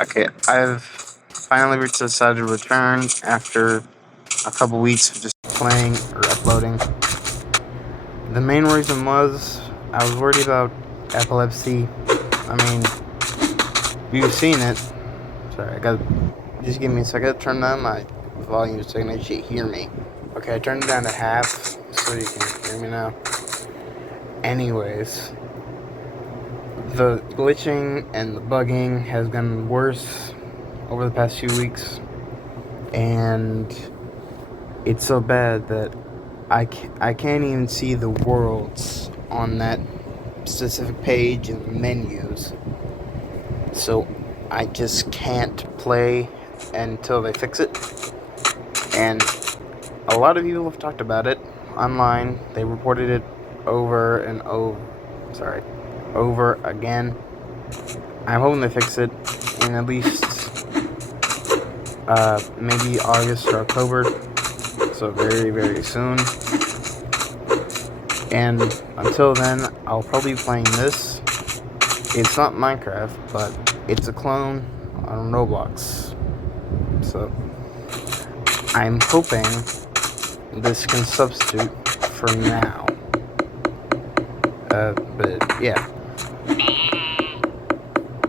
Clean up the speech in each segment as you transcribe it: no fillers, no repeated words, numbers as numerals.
Okay, I've finally decided to return after a couple weeks of just playing or uploading. The main reason was I was worried about epilepsy. I mean, you've seen it. Sorry, I got. Just give me a second. Turn down my volume so you can actually hear me. Okay, I turned it down to half so you can hear me now. Anyways, the glitching and the bugging has gotten worse over the past few weeks, and it's so bad that I can't even see the worlds on that specific page in the menus. So I just can't play until they fix it. And a lot of people have talked about it online. They reported it over and over again. I'm hoping they fix it in at least maybe August or October. So very, very soon. And until then, I'll probably be playing this. It's not Minecraft, but it's a clone on Roblox. So I'm hoping this can substitute for now. But yeah.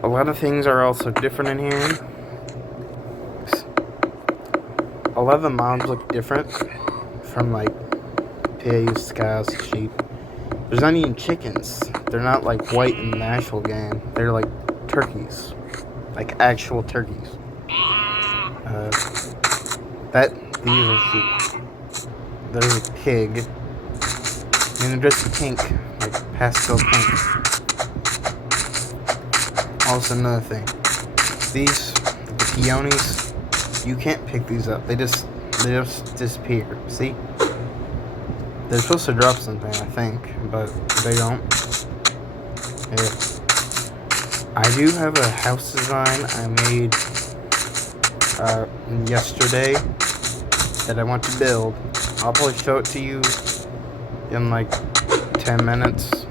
A lot of things are also different in here. A lot of the mobs look different from like pigs, cows, sheep. There's not even chickens. They're not like white in the actual game. They're like turkeys. Like actual turkeys. These are sheep. There's a pig. And they're just pink. Like pastel pink. Also another thing. These, the peonies, you can't pick these up. They just disappear. See? They're supposed to drop something, I think, but they don't. Yeah. I do have a house design I made yesterday that I want to build. I'll probably show it to you in like 10 minutes,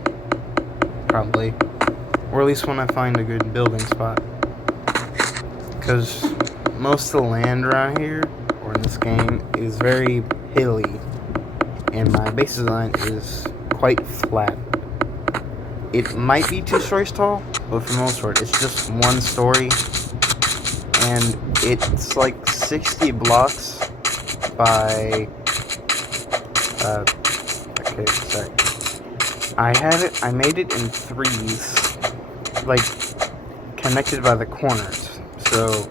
probably. Or at least when I find a good building spot. Because most of the land around here, or in this game, is very hilly. And my base design is quite flat. It might be 2 stories tall, but for the most part, it's just 1 story. And it's like 60 blocks by... okay, sorry. I made it in 3s, like, connected by the corners. So,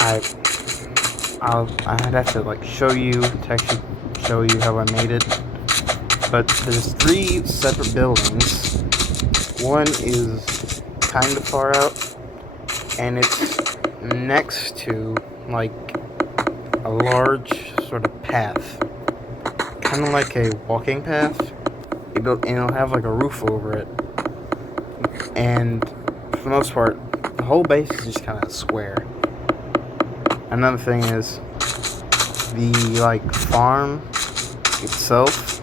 I'd have to, like, show you how I made it. But there's 3 separate buildings. One is kind of far out, and it's next to, like, a large sort of path. Kind of like a walking path. And it'll have, like, a roof over it. And, for the most part, the whole base is just kind of square. Another thing is, the, like, farm itself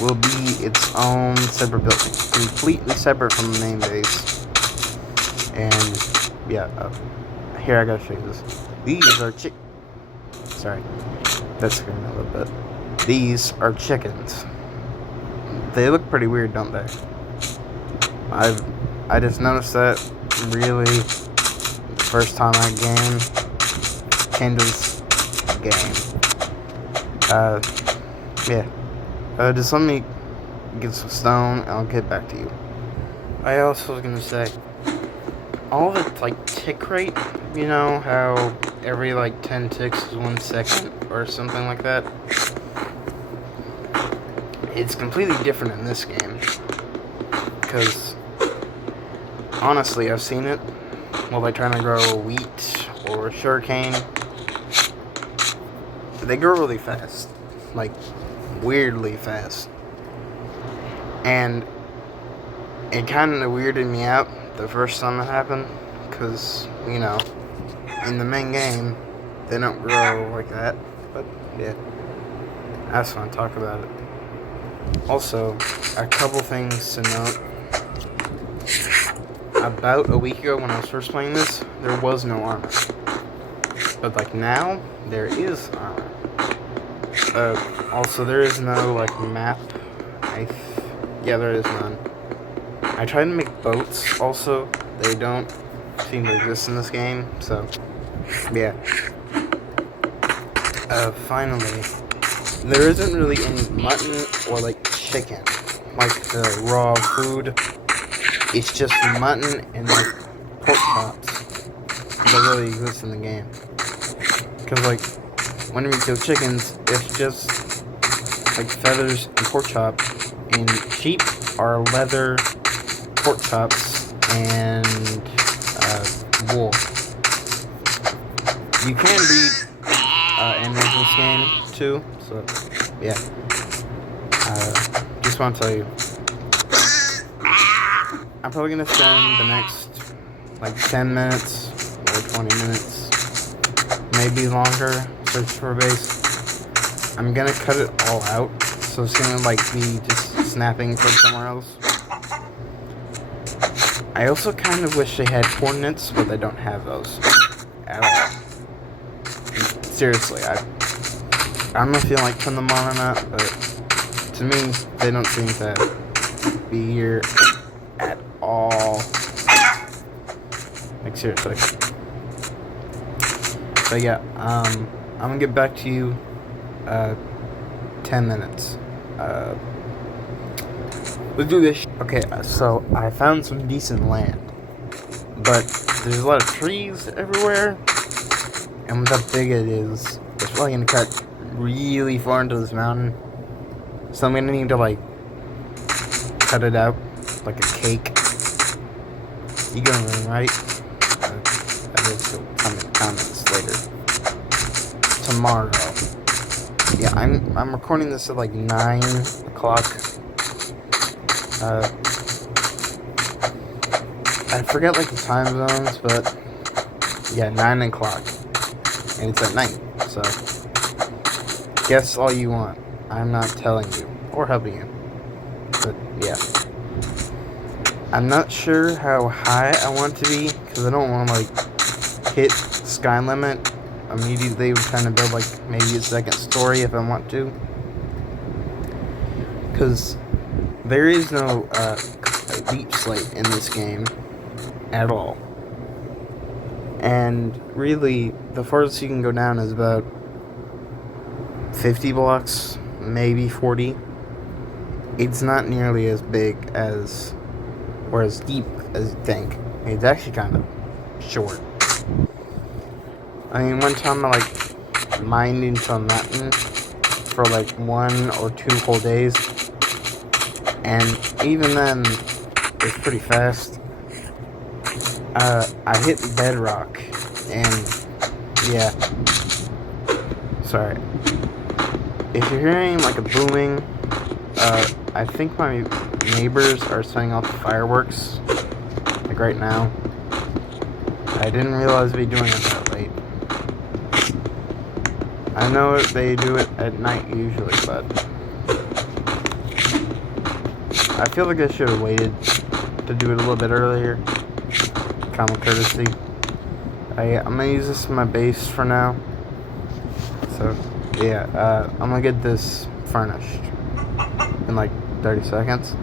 will be its own separate building, completely separate from the main base. And yeah, here I gotta show you this. These are Sorry, that's screaming a little bit. These are chickens. They look pretty weird, don't they? I just noticed that really the first time I came to this game. Yeah. Just let me get some stone and I'll get back to you. I also was gonna say, all the, like, tick rate, you know, how every, like, 10 ticks is 1 second or something like that? It's completely different in this game. Because, honestly, I've seen it while they're trying to grow wheat or sugarcane. They grow really fast. Like, weirdly fast. And it kind of weirded me out the first time it happened, because, you know, in the main game, they don't grow like that. But yeah, I just want to talk about it. Also, a couple things to note. about a week ago when I was first playing this, there was no armor. But like now, there is armor. Also, there is no like map. Yeah, there is none. I tried to make boats. Also, they don't seem to exist in this game. So, yeah. Finally, there isn't really any mutton or like chicken, like the raw food. It's just mutton and like pork chops that really exist in the game. Cause like whenever you kill chickens, it's just like feathers and pork chop, and sheep are leather, pork chops, and wool. You can breed animals in this game too, so yeah. Just want to tell you, I'm probably gonna spend the next like 10 minutes or 20 minutes, maybe longer, search for a base. I'm gonna cut it all out, so it's gonna like be just snapping from somewhere else. I also kind of wish they had coordinates, but they don't have those at all. Seriously, I don't know if you like putting them on or not, but to me, they don't seem to be here at all. Like, seriously. So yeah, I'm gonna get back to you 10 minutes. Let's do this. Okay, so I found some decent land, but there's a lot of trees everywhere, and with how big it is, it's probably gonna cut really far into this mountain. So I'm gonna need to like cut it out like a cake. You get what I mean, right? That is come in the comments later. Tomorrow. Yeah, I'm recording this at like 9 o'clock. I forget like the time zones, but yeah, 9 o'clock, and it's at night. So guess all you want. I'm not telling you or helping you, but yeah. I'm not sure how high I want to be because I don't want to like hit the sky limit immediately. We're trying to build like maybe a second story if I want to, because there is no deep slate in this game at all. And really, the farthest you can go down is about 50 blocks, maybe 40. It's not nearly as big as, or as deep as you think. It's actually kind of short. I mean, one time I like mined into a mountain for like 1 or 2 whole days. And even then, it's pretty fast. I hit bedrock, and yeah. Sorry. If you're hearing like a booming, I think my neighbors are setting off fireworks, like right now. I didn't realize they'd be doing it that late. I know they do it at night usually, but I feel like I should have waited to do it a little bit earlier. Common courtesy. I'm gonna use this as my base for now. So, yeah, I'm gonna get this furnished in like 30 seconds.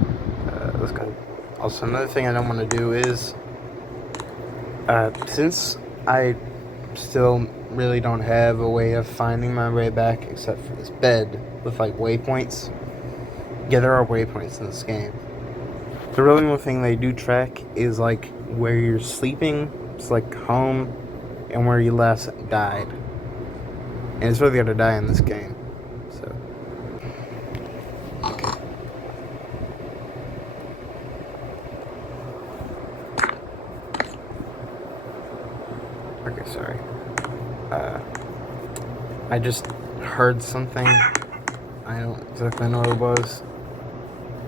Let's go. Also, another thing I don't want to do is, since I still really don't have a way of finding my way back except for this bed with like waypoints. Yeah, there are waypoints in this game. The really only thing they do track is like where you're sleeping, it's like home, and where you last died. And it's really gonna die in this game. So okay, sorry. I just heard something. I don't exactly know what it was.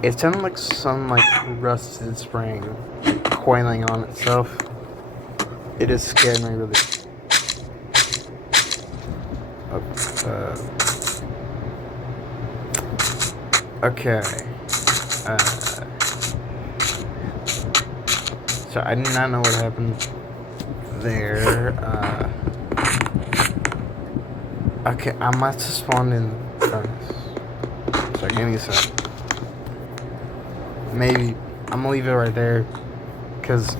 It sounded like some like rusted spring coiling on itself. It just scared me really. Okay. So I do not know what happened there. Okay, I must have spawned in the furnace. So give me a sec. Maybe I'm gonna leave it right there because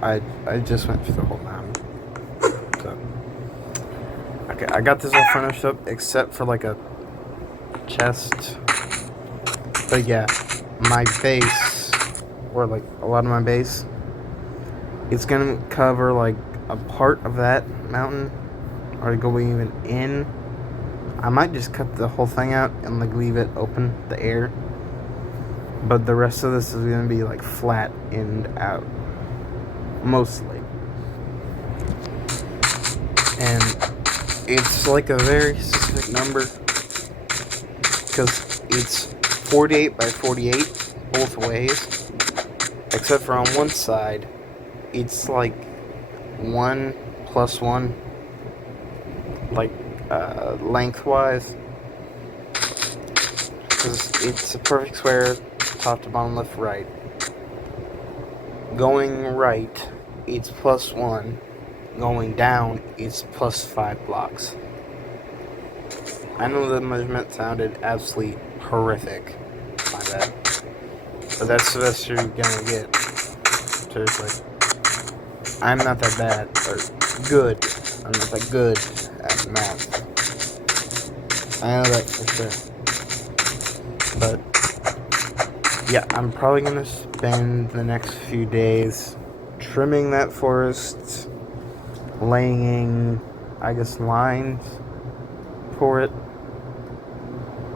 I just went through the whole mountain. So okay, I got this all furnished up except for like a chest. But yeah, my base, or like a lot of my base, it's gonna cover like a part of that mountain, or go even in. I might just cut the whole thing out and like leave it open, the air. But the rest of this is gonna be like flat and out, mostly. And it's like a very specific number because it's 48 by 48 both ways, except for on one side it's like 1 plus 1, like lengthwise, because it's a perfect square, top to bottom, left, right. Going right, it's plus 1. Going down, it's plus 5 blocks. I know the measurement sounded absolutely horrific. My bad. But that's the best you're gonna get. Seriously. I'm not that bad, or good. I'm not that good at math. I know that for sure. But yeah, I'm probably gonna spend the next few days trimming that forest, laying, I guess, lines for it.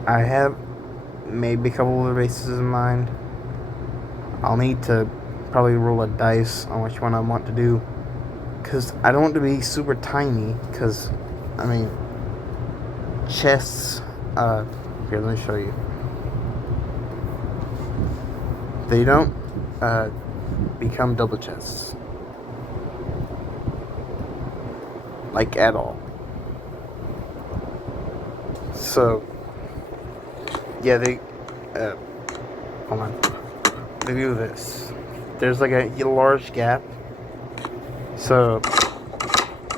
I have maybe a couple of bases in mind. I'll need to probably roll a dice on which one I want to do, because I don't want to be super tiny, because, I mean, chests, here, let me show you. They don't, become double chests. Like, at all. So, yeah, they, hold on. They do this. There's like a large gap. So,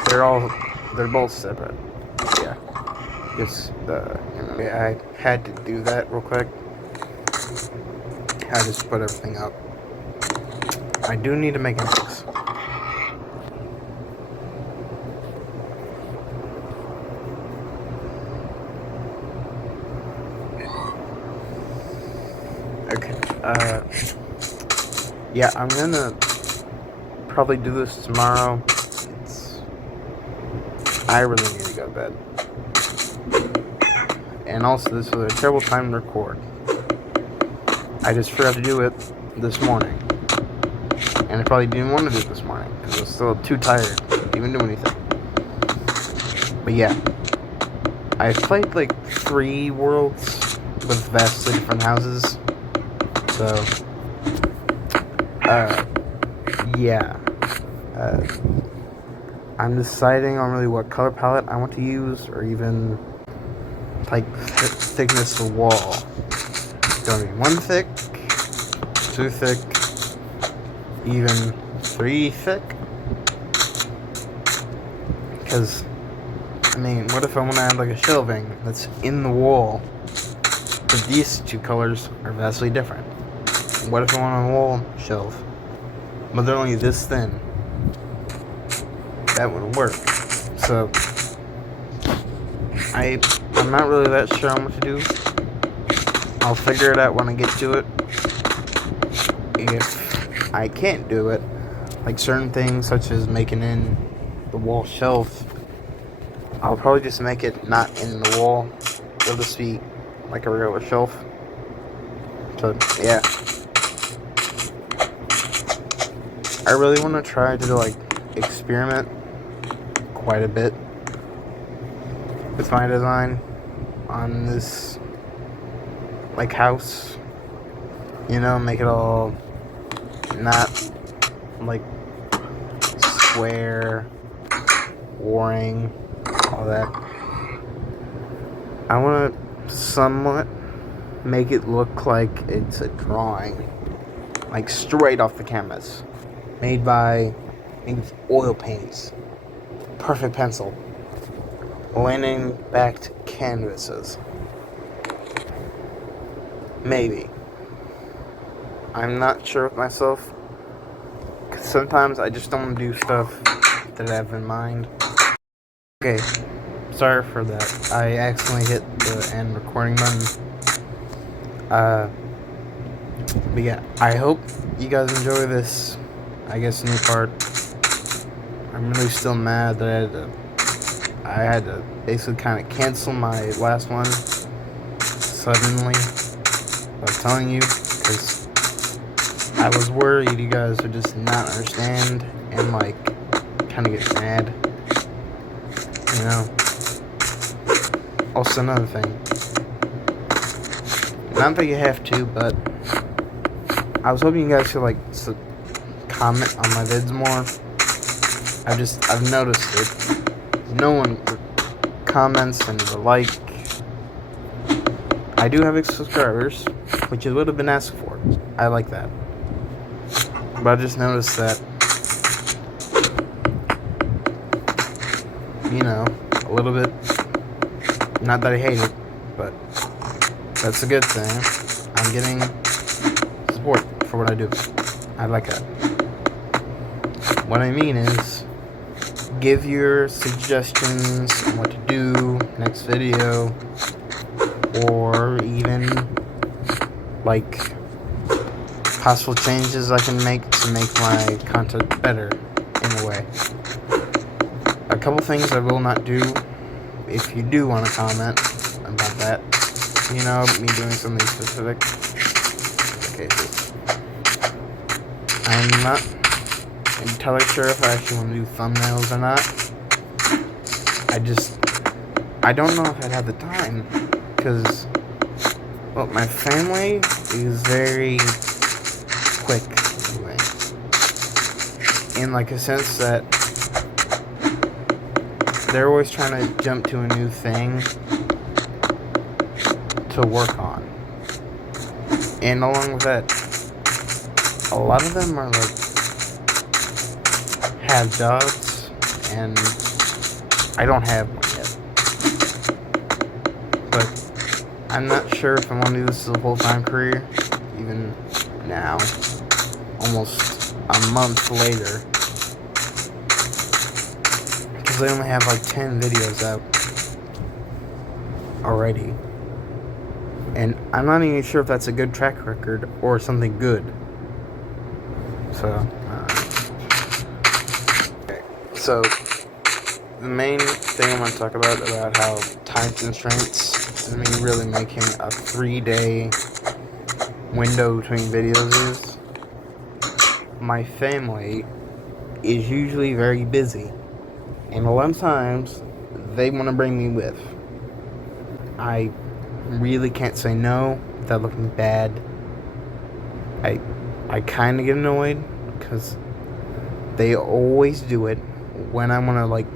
they're both separate. Yeah. Just, I had to do that real quick. I just put everything up. I do need to make a mix. Okay, yeah, I'm gonna probably do this tomorrow. I really need to go to bed. And also, this was a terrible time to record. I just forgot to do it this morning. And I probably didn't want to do it this morning, because I was still too tired to even do anything. But yeah, I've played like 3 worlds with vastly different houses. So, yeah. I'm deciding on really what color palette I want to use, or even like thickness of wall. It's gonna be 1 thick, 2 thick, even 3 thick. Because, I mean, what if I want to add like a shelving that's in the wall? But these 2 colors are vastly different. What if I want a wall shelf, but they're only this thin? That wouldn't work. So, I'm not really that sure on what to do. I'll figure it out when I get to it. If I can't do it, like certain things such as making in the wall shelf, I'll probably just make it not in the wall. It'll just be like a regular shelf. So, yeah. I really want to try to like experiment quite a bit with my design on this like house, you know, make it all not like square, boring, all that. I want to somewhat make it look like it's a drawing, like straight off the canvas. made by, I think it's oil paints. Perfect pencil. Lining backed canvases. Maybe. I'm not sure with myself. 'Cause sometimes I just don't want to do stuff that I have in mind. Okay, sorry for that. I accidentally hit the end recording button. But yeah, I hope you guys enjoy this, I guess, new part. I'm really still mad that I had to basically kind of cancel my last one suddenly. I was telling you, because I was worried you guys would just not understand and like kind of get mad, you know. Also, another thing, not that you have to, but I was hoping you guys could like comment on my vids more. I've noticed it. No one comments and will like. I do have subscribers, which is what I've been asked for. I like that. But I just noticed that, you know, a little bit, not that I hate it, but that's a good thing. I'm getting support for what I do. I like that. What I mean is, give your suggestions on what to do next video, or even like possible changes I can make to make my content better in a way. A couple things I will not do if you do want to comment about that, you know, me doing something specific. Okay, so I'm not entirely sure if I actually want to do thumbnails or not. I don't know if I'd have the time, because, well, my family is very quick, anyway, in like a sense that they're always trying to jump to a new thing to work on, and along with that, a lot of them are like have jobs, and I don't have one yet. But I'm not sure if I want to do this as a full-time career, even now, almost a month later, because I only have like 10 videos out already, and I'm not even sure if that's a good track record or something good. So the main thing I want to talk about how time constraints and me really making a 3-day window between videos is, my family is usually very busy, and a lot of times they want to bring me with. I really can't say no without looking bad. I kind of get annoyed because they always do it when I want to like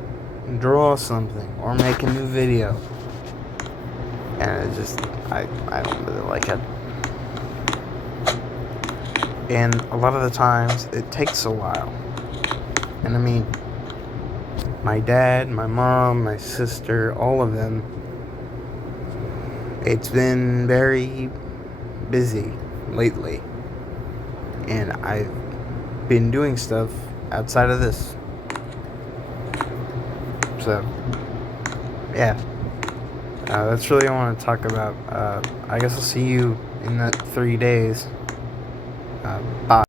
draw something or make a new video, and it just I don't really like it. And a lot of the times it takes a while. And I mean, my dad, my mom, my sister, all of them, it's been very busy lately, and I've been doing stuff outside of this. So, yeah, that's really what I want to talk about. I guess I'll see you in that 3 days. Bye.